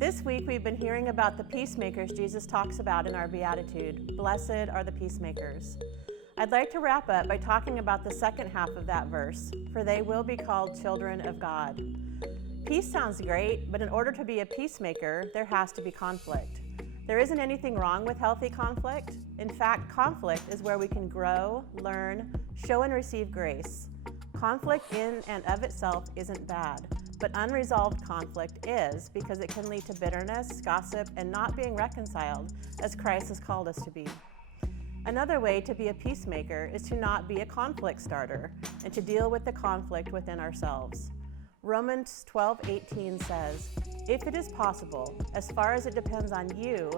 This week we've been hearing about the peacemakers Jesus talks about in our Beatitude. Blessed are the peacemakers. I'd like to wrap up by talking about the second half of that verse, for they will be called children of God. Peace sounds great, but in order to be a peacemaker, there has to be conflict. There isn't anything wrong with healthy conflict. In fact, conflict is where we can grow, learn, show and receive grace. Conflict in and of itself isn't bad, but unresolved conflict is, because it can lead to bitterness, gossip, and not being reconciled as Christ has called us to be. Another way to be a peacemaker is to not be a conflict starter and to deal with the conflict within ourselves. Romans 12:18 says, "If it is possible, as far as it depends on you,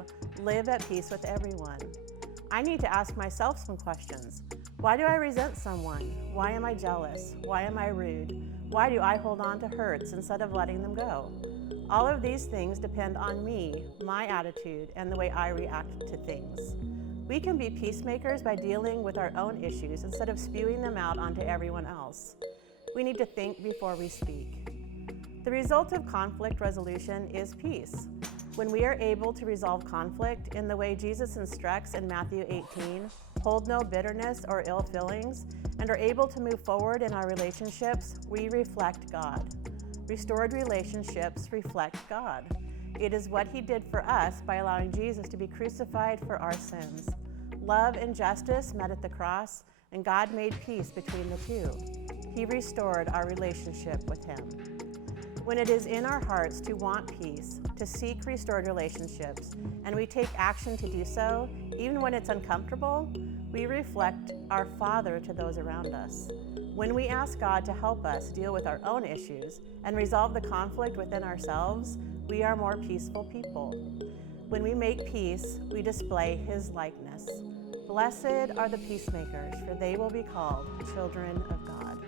live at peace with everyone." I need to ask myself some questions. Why do I resent someone? Why am I jealous? Why am I rude? Why do I hold on to hurts instead of letting them go? All of these things depend on me, my attitude, and the way I react to things. We can be peacemakers by dealing with our own issues instead of spewing them out onto everyone else. We need to think before we speak. The result of conflict resolution is peace. When we are able to resolve conflict in the way Jesus instructs in Matthew 18, hold no bitterness or ill feelings, and are able to move forward in our relationships, we reflect God. Restored relationships reflect God. It is what He did for us by allowing Jesus to be crucified for our sins. Love and justice met at the cross, and God made peace between the two. He restored our relationship with Him. When it is in our hearts to want peace, to seek restored relationships, and we take action to do so, even when it's uncomfortable, we reflect our Father to those around us. When we ask God to help us deal with our own issues and resolve the conflict within ourselves, we are more peaceful people. When we make peace, we display His likeness. Blessed are the peacemakers, for they will be called children of God.